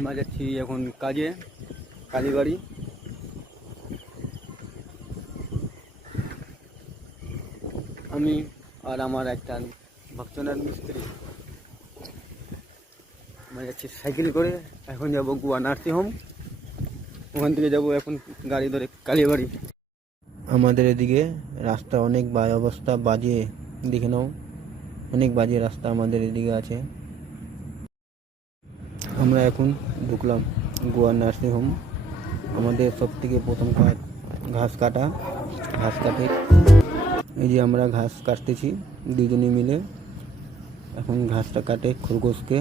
আমরা যাচ্ছি এখন কাজে, কালীবাড়ি। আমি আর আমার একটা ভক্তনাথ মিস্ত্রি আমরা যাচ্ছি সাইকেল করে। এখন যাব গোয়া নার্সিং হোম, ওখান থেকে যাব এখন গাড়ি ধরে কালীবাড়ি। আমাদের এদিকে রাস্তা অনেক অবস্থা বাজে, দেখে নাও, অনেক বাজে রাস্তা আমাদের এদিকে আছে। আমরা এখন ঢুকলাম গোয়া নার্সিং হোম। আমাদের সব থেকে প্রথম কাজ ঘাস কাটা। ঘাস কাটে এই যে আমরা ঘাস কাটতেছি দুজনে মিলে। এখন ঘাসটা কাটে খরগোশকে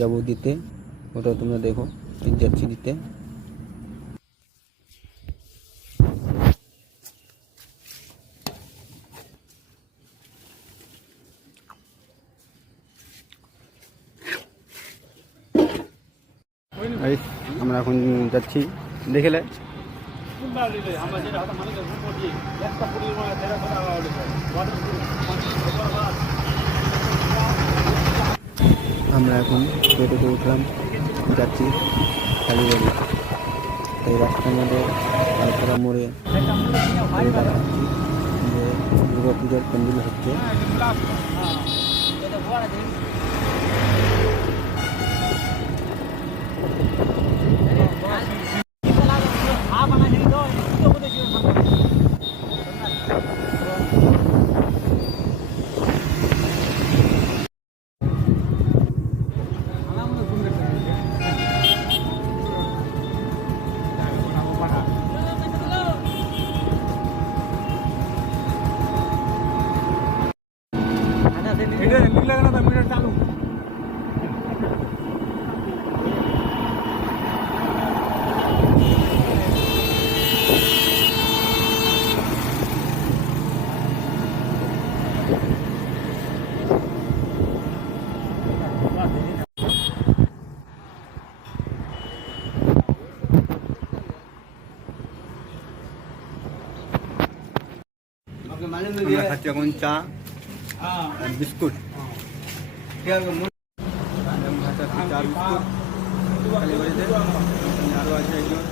যাব দিতে, ওটা তোমরা দেখো, যাচ্ছি দিতে। আমরা এখন যাচ্ছি, দেখলে আমরা এখন টোটোতে উঠলাম, যাচ্ছি কালীবাড়ি। এই রাস্তার মধ্যে তারপরে মোড়ে দেখাচ্ছি যে দুর্গা পূজার প্যান্ডেল হচ্ছে। আমরা খাচ্ছি এখন চা আর বিস্কুট। চা বিস্কুট কালীবাড়িতে আরও আছে একজন।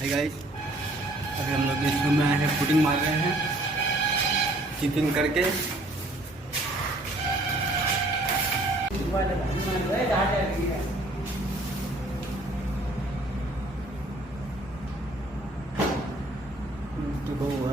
Hey guys, अभी हम लोग इस रूम में आए हैं, फुटिंग मार रहे हैं चिपिंग करके।